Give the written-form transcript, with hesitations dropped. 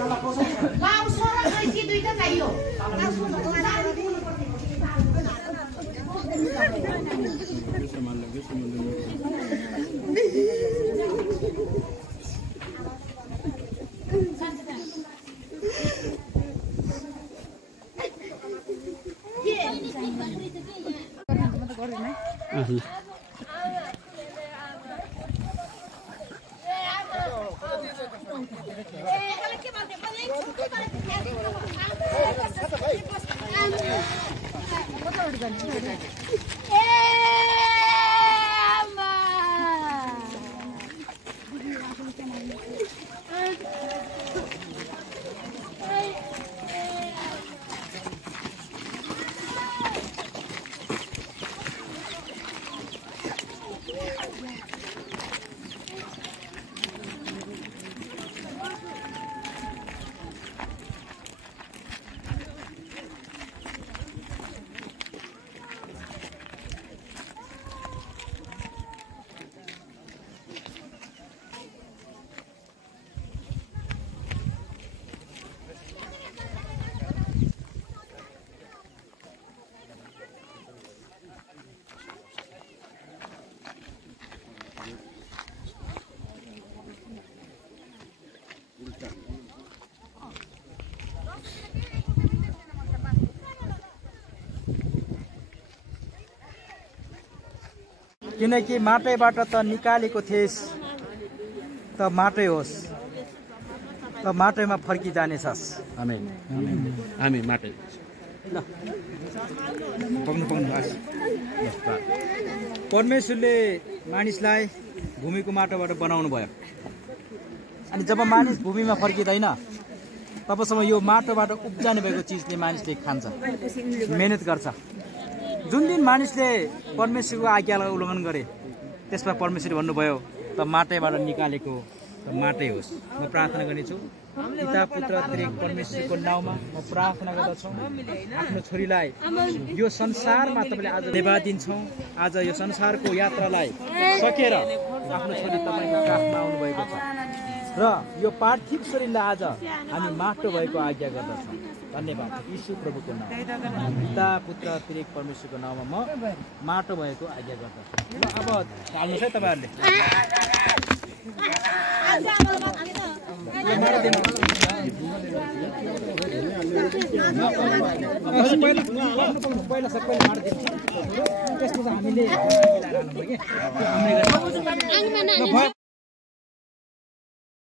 बाउ सोह्र कैची दुईटा चाहियो किनकि माटैबाट त निकालेको थिएस त माटै होस् त माटैमा फर्किजानेछस्। आमेन हामी माटै ल परमेश्वरले मानिसलाई भूमिको माटोबाट बनाउनु भयो अनि जब मानिस भूमिमा फर्किँदैन तबसम्म यो माटोबाट उब्जानु भएको चिजले मानिसले खान्छ, मेहनत गर्छ। जुन दिन मानिसले परमेश्वरको आज्ञालाई उल्लङ्घन गरे त्यसमा परमेश्वरले भन्नुभयो त माटैबाट निकालेको त माटै होस्। म प्रार्थना गर्नेछु पिता पुत्र त्रिएक परमेश्वरको नाउँमा म प्रार्थना गर्दछु आफ्नो छोरीलाई यो संसारमा तपाईँले आज धन्यवाद दिन्छौँ। आज यो संसारको यात्रालाई सकेर आफ्नो छोरी तपाईँको काखमा आउनुभएको छ र यो पार्थिव शरीरलाई आज हामी माटो भएको आज्ञा गर्दछौँ। धन्यवाद यीशु प्रभुको नाम पिता पुत्र त्रिएक परमेश्वरको नाउँमा म माटो भएको आज्ञा गर्दछु। ल अब हाल्नुहोस् है तपाईँहरूले पहिला सबैले माटो दिन्छ त्यसपछि हामीले